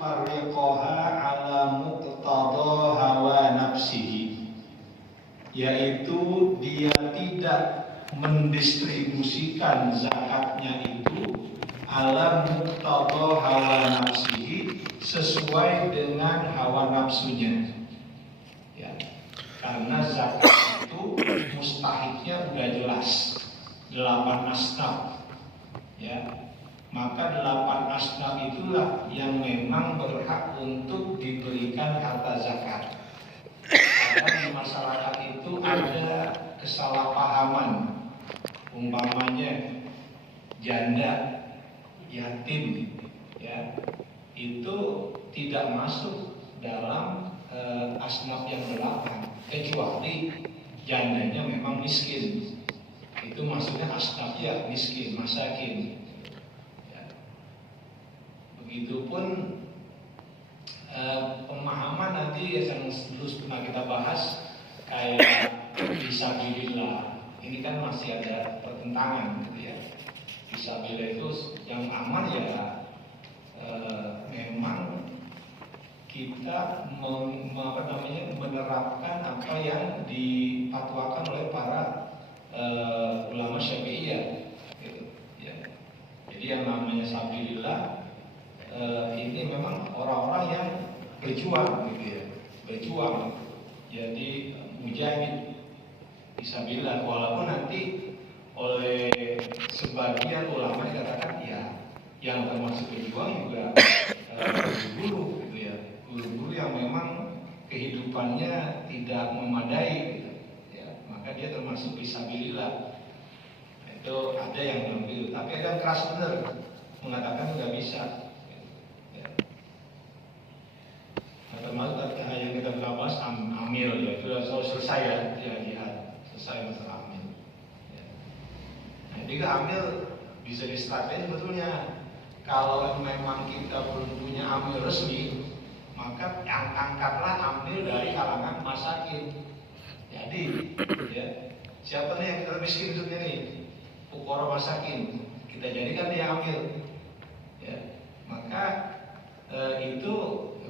yufarriqaha ala muqtada hawa nafsihi, yaitu dia tidak mendistribusikan zakatnya itu ala muqtada hawa nafsihi, sesuai dengan hawa nafsunya. Ya, karena zakat itu mustahiknya udah jelas 8 asnaf. Ya, maka 8 asnaf itulah yang memang berhak untuk diberikan harta zakat. Karena di masyarakat itu ada kesalahpahaman, umpamanya janda, yatim, ya, itu tidak masuk dalam asnaf yang 8, kecuali jandanya memang miskin. Itu maksudnya asnaf ya miskin, masakin. Ya. Begitupun pemahaman nanti yang dulu pernah kita bahas kayak fisabilillah. Ini kan masih ada pertentangan gitu ya. Fisabilillah itu yang aman ya memang kita menerapkan apa yang dipatwakan oleh para ulama Syafi'iyah gitu, ya. Jadi yang namanya sabilillah ini memang orang-orang yang berjuang gitu ya, berjuang. Jadi mujahid fisabilillah, walaupun nanti oleh sebagian ulama dikatakan ya yang termasuk berjuang juga guru gitu ya, guru-guru yang memang kehidupannya tidak memadai gitu. Maka dia termasuk fisabilillah. Itu ada yang bilang begitu, tapi ada yang keras benar mengatakan nggak bisa. Ya. Nah, termasuk yang kita pernah bahas amil, ya itu sudah selesai ya jihad, selesai masalah amil. Ya. Nah, jadi amil bisa distrategi sebetulnya. Kalau memang kita belum punya amil resmi, maka angkatlah amil dari kalangan masakin. Jadi, ya, siapa nih yang kita miskin hidupnya nih? Fuqara masakin. Kita jadikan dia amil. Ya, maka itu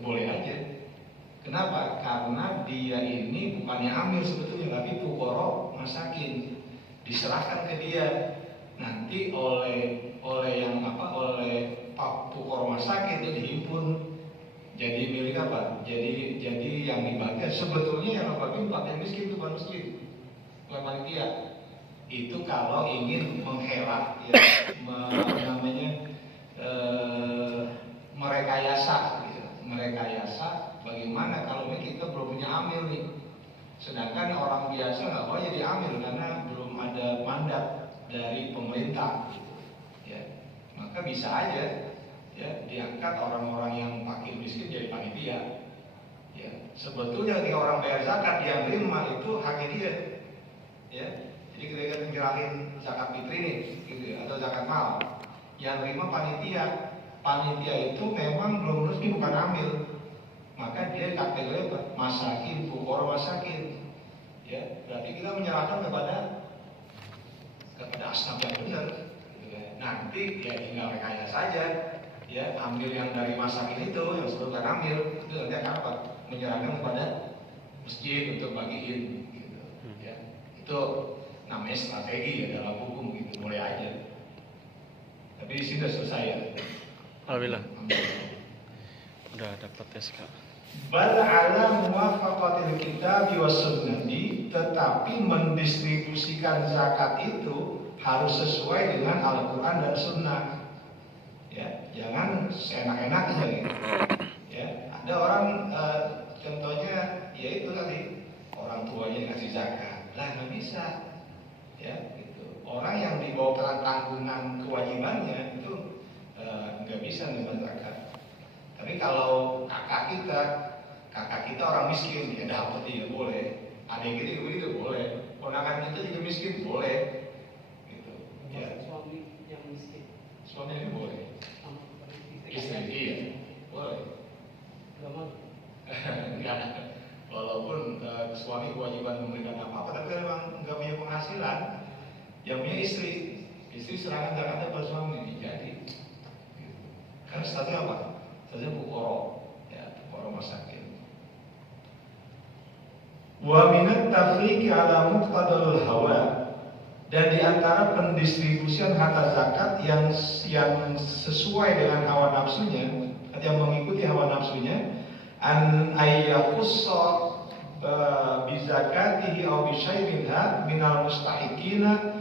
boleh aja. Kenapa? Karena dia ini bukannya amil sebetulnya, tapi fuqara masakin. Diserahkan ke dia. Nanti oleh Pak fuqara masakin itu dihimpun jadi milik apa? Jadi yang dibagi sebetulnya yang bagi yang miskin itu bukan masjid, bukan panitia. Itu kalau ingin menghelat, ya, merekayasa, gitu. Merekayasa bagaimana kalau kita belum punya amil nih. Sedangkan orang biasa nggak boleh jadi amil karena belum ada mandat dari pemerintah. Gitu. Ya, maka bisa aja. Ya, diangkat orang-orang yang fakir miskin jadi panitia. Ya, sebetulnya ketika orang bayar zakat yang terima itu haknya dia. Ya, jadi ketika menyerahin zakat fitri ini, gitu, atau zakat mal, yang terima panitia. Panitia itu memang belum resmi, bukan amil. Maka dia kategori masakin, fuqara masakin. Ya, berarti kita menyerahkan kepada asnaf yang benar. Gitu, ya. Nanti ya tinggal rekayasa saja. Ya, ambil yang dari masakin itu, yang sebutkan ambil, itu nanti akan apa? Menyerahkan kepada masjid untuk bagiin, gitu. Ya, itu namanya strategi ya dalam hukum, gitu. Mulai aja. Tapi di sini sudah selesai ya. Alhamdulillah. Udah dapat SK. Bal ala muwafaqatil kitab wa sunnati, tetapi mendistribusikan zakat itu harus sesuai dengan Al-Qur'an dan Sunnah. Ya, jangan seenak-enaknya gitu. Ya, ada orang contohnya ya itu tadi orang tuanya ngasih zakat, lah nggak bisa. Ya, gitu. Orang yang di bawah tanggungan kewajibannya itu nggak bisa menerima zakat. Tapi kalau kakak kita orang miskin, ya dapat dia boleh. Adik kita begitu boleh. Ponakan kita juga miskin boleh. Gitu. Ya. Suami yang miskin. Suami ini boleh. Istri iya, boleh. Enggak. Walaupun suami kewajiban memberikan apa-apa, tapi memang nggak punya penghasilan, yang punya istri serahkan zakatnya pada suami. Jadi, kan statusnya apa? Statusnya fuqara. Wa minat tafriqi ala muqtadal hawa, dan di antara pendistribusian harta zakat yang sesuai dengan hawa nafsunya, yang mengikuti hawa nafsunya, an ayyaqussa bi zakatihi aw bi syai'in minal mustahiqina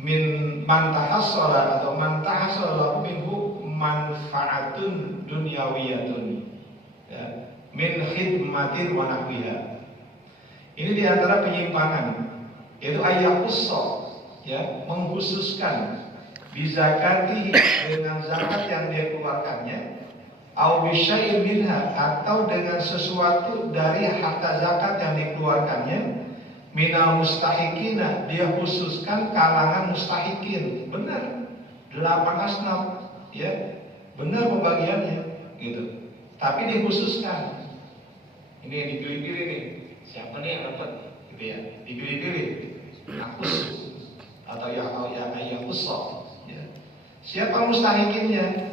min man tahassala atau man tahassala minhu manfaatun dunyawiyatun, ya, min khidmatin wa nahwiha. Ini diantara penyimpangan, yaitu ayyaqussa, ya, mengkhususkan bizakati dengan zakat yang dia keluarkannya, au bisyai'in minha, atau dengan sesuatu dari harta zakat yang dikeluarkannya, minal mustahiqina, dia khususkan kalangan mustahiqin. Benar, 8 asnaf, ya, benar pembagiannya, gitu. Tapi dikhususkan. Ini yang dipilih-pilih nih. Siapa nih yang dapat, gitu ya? Dipilih-pilih. Akus atau yang ayakusso, ya. Siapa mustahikinnya?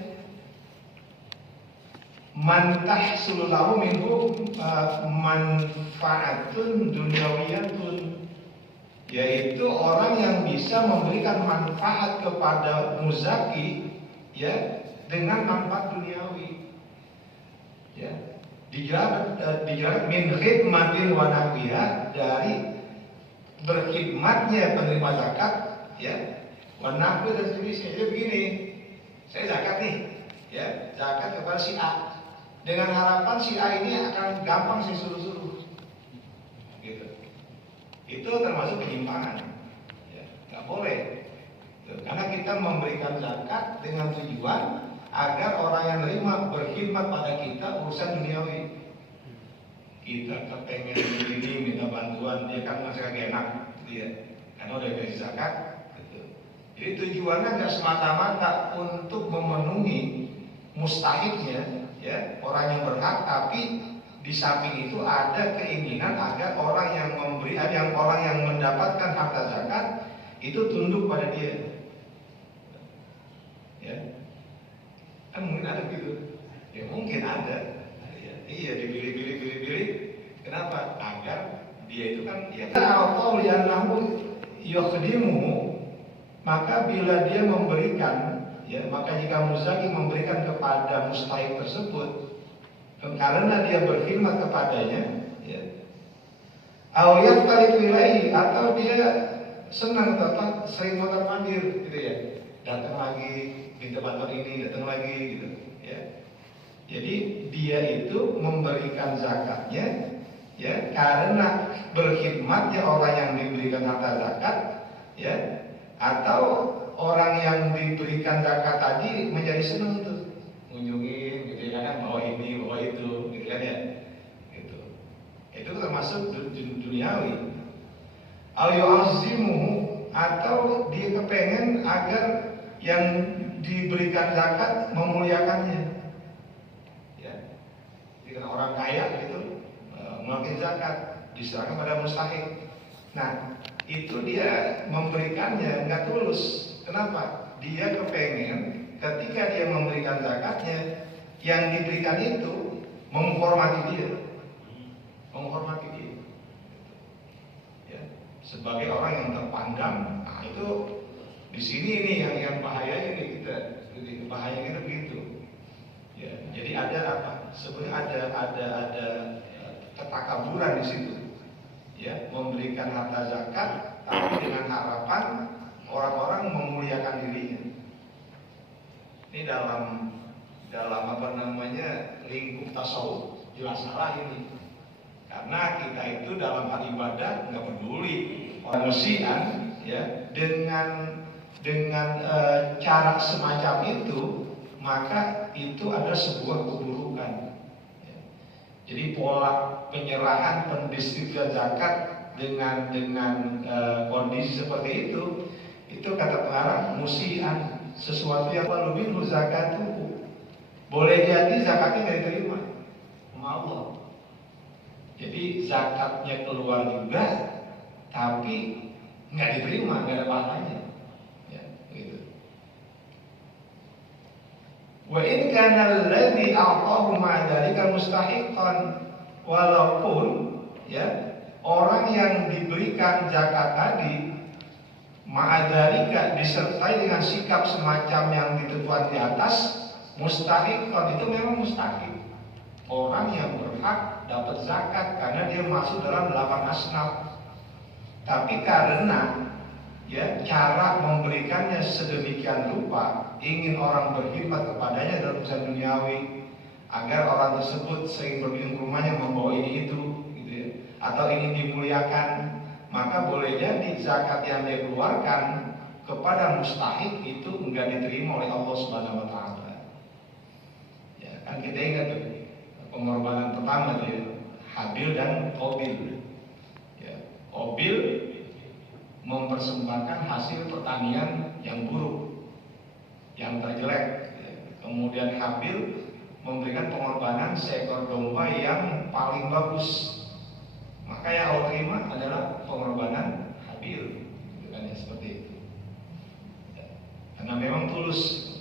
Man tahsulu lahu minhu manfaatun dunyawiyatun, yaitu orang yang bisa memberikan manfaat kepada muzaki, ya, dengan manfaat duniawi, ya. Dijerat min khidmatin wa nahwiha, dari berkhidmatnya penerima zakat, ya, wa nahwi dan seterusnya. Jadi begini, saya zakat nih, ya, zakat kepada si A, dengan harapan si A ini akan gampang saya suruh-suruh, gitu. Itu termasuk penyimpangan, ya, nggak boleh. Karena kita memberikan zakat dengan tujuan agar orang yang nerima berkhidmat pada kita urusan duniawi. Kita kepengen begini, minta bantuan, dia kan masih kagak enak, gitu ya, karena udah dikasih zakat, gitu. Jadi tujuannya nggak semata-mata untuk memenuhi mustahiknya, ya, orang yang berhak, tapi di samping itu ada keinginan agar orang yang mendapatkan harta zakat itu tunduk pada dia, ya. Kan mungkin ada gitu, ya, mungkin ada, ya, iya, dipilih. Kenapa? Agar dia itu kan, ya, atau li'annahu yukhdimuhu, maka bila dia memberikan, ya, maka jika muzaki memberikan kepada mustahik tersebut karena dia berkhidmat kepadanya, ya, au yaqtarifu ilaihi, atau dia senang, sering mondar mandir, gitu ya, datang lagi minta bantuan ini, datang lagi, gitu, ya. Jadi dia itu memberikan zakatnya, ya, karena berkhidmatnya orang yang diberikan harta zakat, ya, atau orang yang diberikan zakat tadi menjadi senang tuh, ngunjungin, gitu ya, kan, bawa ini, bawa itu, gitu kan, ya, gitu. Itu termasuk duniawi. Au yu'azzimuhu, atau dia kepengen agar yang diberikan zakat memuliakannya, ya. Jadi karena orang kaya gitu, mengambil zakat diserahkan pada mustahik. Nah, itu dia memberikannya nggak tulus. Kenapa? Dia kepengen ketika dia memberikan zakatnya, yang diberikan itu menghormati dia, ya, sebagai orang yang terpandang. Nah, itu di sini ini yang bahaya ini kita, bahaya kita begitu, ya. Jadi ada apa? Sebenarnya ada ketakaburan di situ, ya, memberikan harta zakat tapi dengan harapan orang-orang memuliakan dirinya. Ini dalam apa namanya, lingkup tasawuf jelas salah ini. Karena kita itu dalam hal ibadah nggak peduli manusiaan, ya, dengan cara semacam itu, maka itu ada sebuah keburukan. Jadi pola penyerahan pendistribusian zakat dengan kondisi seperti itu kata pengarang musian, sesuatu yang lebih zakat itu boleh jadi zakatnya nggak diterima sama Allah. Jadi zakatnya keluar juga, tapi nggak diterima, nggak ada pahalanya, ya, gitu. Wa in kana alladhi a'tahu ma'a dzalika mustahiqan, walaupun, ya, orang yang diberikan zakat tadi ma'adzalika disertai dengan sikap semacam yang ditentukan di atas, mustahikon itu memang mustahik. Orang yang berhak dapat zakat karena dia masuk dalam 8 asnaf. Tapi karena cara memberikannya sedemikian rupa, ingin orang berkhidmat kepadanya dalam urusan duniawi, agar orang tersebut sering berkunjung ke rumahnya membawa ini itu, gitu ya, atau ingin dimuliakan, maka boleh jadi zakat yang dia keluarkan kepada mustahik itu enggak diterima oleh Allah Subhanahu wa taala. Ya, kan kita ingat tuh pengorbanan pertama tuh ya, Habil dan Qabil. Ya, Qabil mempersembahkan hasil pertanian yang buruk, yang terjelek. Ya. Kemudian Habil memberikan pengorbanan seekor domba yang paling bagus. Maka yang Allah terima adalah pengorbanan Habil, kan ya, seperti itu. Ya. Karena memang tulus.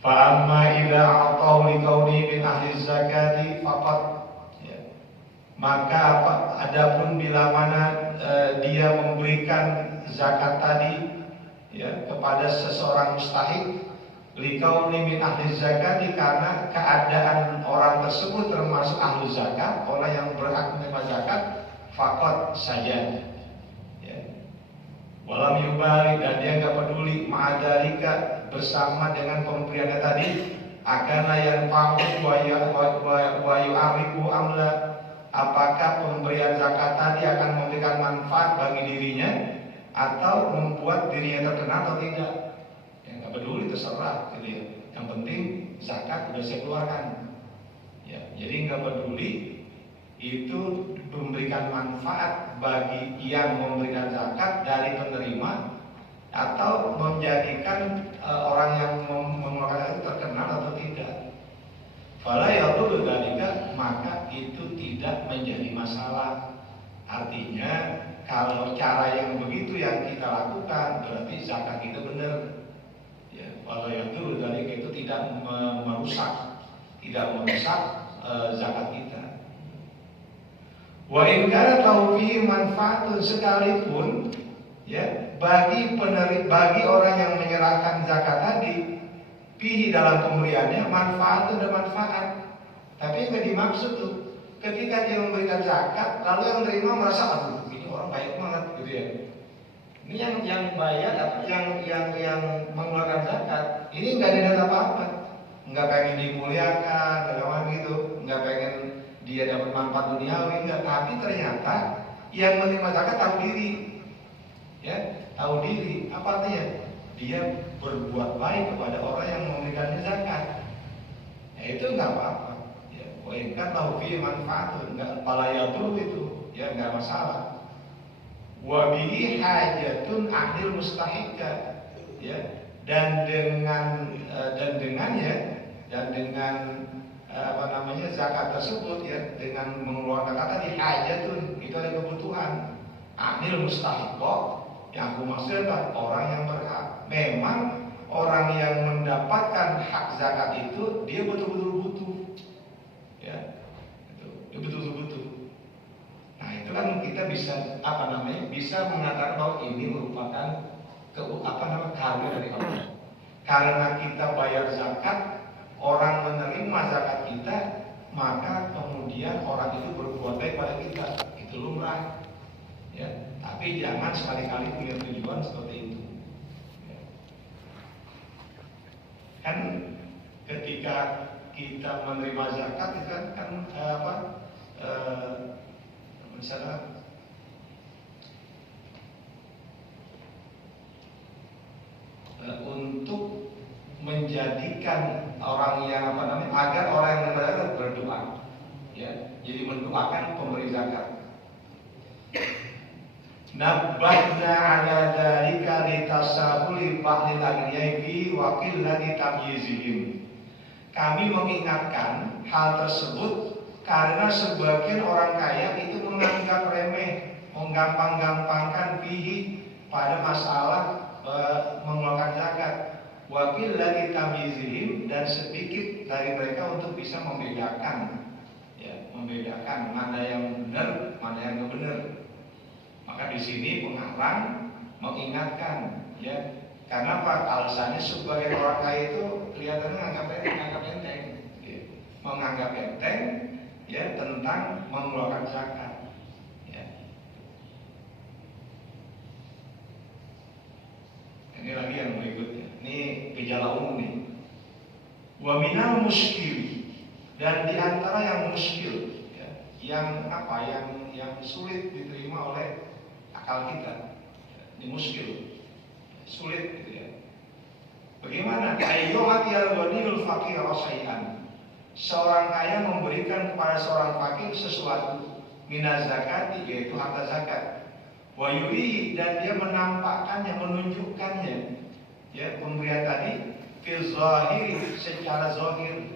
Fa amma idza a'tahu liqauli min ahli zakati faqat, ya. Maka adapun bila mana dia memberikan zakat tadi, ya, kepada seseorang mustahik liqauli min ahli zakati, karena keadaan orang tersebut termasuk ahli zakat, orang yang berhak menerima zakat, faqat saja, ya. Walam yubali, dan dia enggak peduli ma'adzalika, bersama dengan pemberiannya tadi, akan yang fa'u wa yu'arifu amla, apakah pemberian zakat tadi akan memberikan manfaat bagi dirinya atau membuat dirinya terkenal atau tidak. Yang nggak peduli, terserah, gitu ya. Yang penting zakat sudah saya keluarkan. Ya, jadi nggak peduli itu memberikan manfaat bagi yang memberikan zakat dari penerima atau menjadikan orang yang mengeluarkan itu terkenal atau tidak. Fala yadurru dzalika, maka itu tidak menjadi masalah. Artinya kalau cara yang begitu yang kita lakukan, berarti zakat kita benar. Ya, fala yadurru dzalika itu tidak merusak zakat kita. Wa in kana taufi manfaatun, sekalipun ya bagi orang yang menyerahkan zakat tadi fihi dalam pemberiannya manfaat dan manfaat, tapi yang dimaksud tuh ketika dia memberikan zakat lalu yang menerima merasa aduh ini orang baik banget, gitu ya. Ini yang bayar atau yang mengeluarkan zakat ini nggak ada niat apa-apa, nggak pengen dimuliakan, nggak gitu, nggak pengen dia dapat manfaat duniawi, enggak. Tapi ternyata yang menerima zakat tahu diri, ya, tahu diri. Apa artinya? Dia berbuat baik kepada orang yang memberikan zakat. Ya itu enggak apa-apa. Ya, kan tahu fi manfaat, enggak palayatu itu, ya enggak masalah. Wa bihi hajatun ahlil mustahika, ya. Dan dengan zakat tersebut, ya, dengan mengeluarkan kata di hajatun, itu ada kebutuhan. Ahlil mustahiqah, yang aku maksud adalah orang yang berhak. Memang orang yang mendapatkan hak zakat itu dia betul-betul butuh, ya, dia betul-betul butuh. Nah itu kan kita bisa bisa mengatakan bahwa ini merupakan karya dari Allah. Karena kita bayar zakat, orang menerima zakat kita, maka kemudian orang itu berbuat baik pada kita. Itu lumrah, ya. Tapi jangan sekali-kali punya tujuan seperti itu, ya. Kan ketika kita menerima zakat itu kan misalnya untuk menjadikan orang yang agar orang yang menerima berdoa, ya, jadi mendoakan pemberi zakat. Nabbahna ala dzalika litasabuli ba'dil aghniyai wa qillati tamyizihim. Kami mengingatkan hal tersebut karena sebagian orang kaya itu menganggap remeh, menggampang-gampangkan fihi pada masalah mengeluarkan zakat. Wa qillati tamyizihim, dan sedikit dari mereka untuk bisa membedakan ya, membedakan mana yang benar, mana yang nggak benar. Maka di sini pengarang mengingatkan, ya, karena apa? Alasannya sebagai orang kaya itu kelihatannya menganggap enteng, ya. Menganggap enteng, ya, tentang mengeluarkan zakat. Ya. Ini lagi yang berikutnya. Ini gejala umum nih. Wa minal muskil, dan di antara yang muskil, ya, yang apa? Yang sulit diterima oleh akal kita. Ini muskil, sulit gitu ya. Bagaimana? Ayyuhatil ghaniyul faqir rasai'an. Seorang kaya memberikan kepada seorang fakir sesuatu, minaz zakati, yaitu harta zakat. Wa yuri, dan dia menampakkannya, menunjukkannya, ya, pemberian tadi fil zahiri, secara zahir,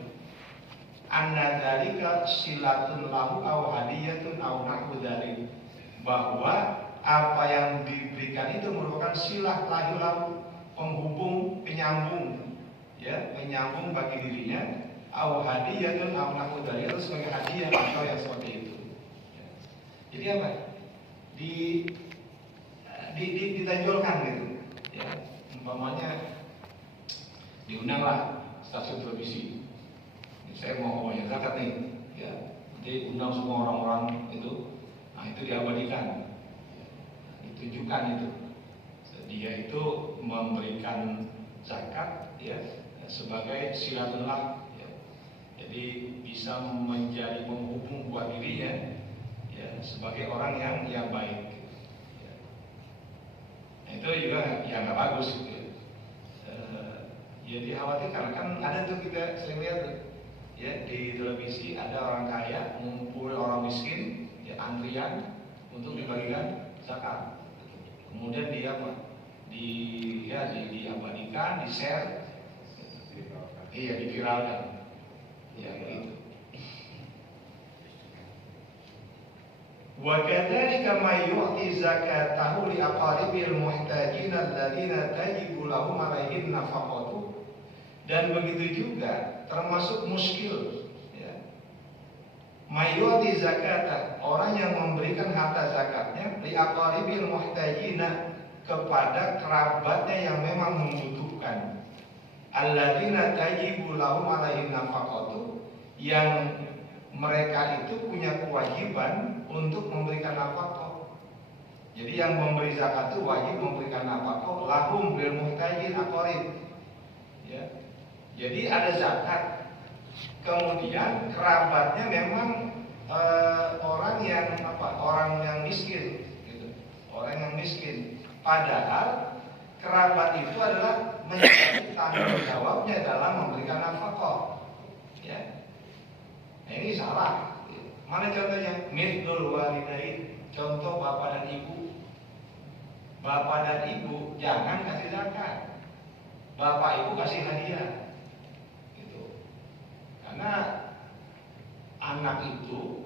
anna dzalika silatun lahu aw hadiyatun aw nahwu dzalik, bahwa apa yang diberikan itu merupakan silah lahu, penghubung, penyambung, ya, penyambung bagi dirinya, aw hadiyatun aw nahwu dzalik, itu sebagai hadiah atau yang seperti itu. Ya. Jadi apa? Ditanjolkan gitu, ya. Umpamanya diundanglah stasiun televisi, saya mau ngomongin zakat nih, ya, jadi undang semua orang-orang itu, nah itu diabadikan, ya, ditunjukkan itu, dia itu memberikan zakat, ya, sebagai silatullah, ya, jadi bisa menjadi penghubung buat dirinya, ya, sebagai orang yang baik, ya. Nah, itu juga yang nggak bagus, gitu. Ya dikhawatirkan, kan ada tuh kita sering lihat tuh, ya, di televisi ada orang kaya mengumpul orang miskin, ya, antrian untuk dibagikan zakat. Kemudian dia diabadikan, di share, iya, diviralkan, ya gitu. Wa kadzalika may yu'ti zakatahu li aqaribil muhtajin alladziina tajibu lahum 'alaihim nafaqatu. Dan begitu juga termasuk muskil, ya. Mayu'ti zakata, orang yang memberikan harta zakatnya li aqaribil muhtajina, kepada kerabatnya yang memang membutuhkan, alladzina tajibu lahum 'alaihim nafaqatu, yang mereka itu punya kewajiban untuk memberikan nafkah. Jadi yang memberi zakat itu wajib memberikan nafkah lahum bil muhtajin aqarib, ya. Jadi ada zakat, kemudian kerabatnya memang orang yang miskin, gitu. Orang yang miskin. Padahal kerabat itu adalah menjadi tanggung jawabnya dalam memberikan nafkah, ya. Nah, ini salah. Mana contohnya? Mithlul walidain, contoh bapak dan ibu. Bapak dan ibu jangan kasih zakat, bapak ibu kasih hadiah. Karena anak itu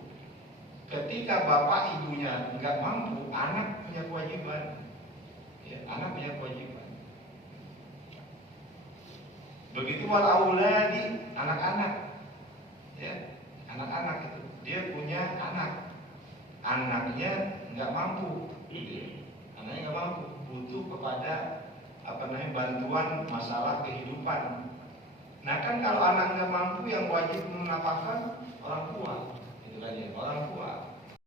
ketika bapak ibunya nggak mampu, anak punya kewajiban, ya, anak punya kewajiban. Begitu wal auladi, anak-anak, ya, anak-anak itu dia punya anak, anaknya nggak mampu, anaknya nggak mampu, butuh kepada bantuan masalah kehidupan. Nah kan kalau anak nggak mampu, yang wajib menafkahkan orang tua,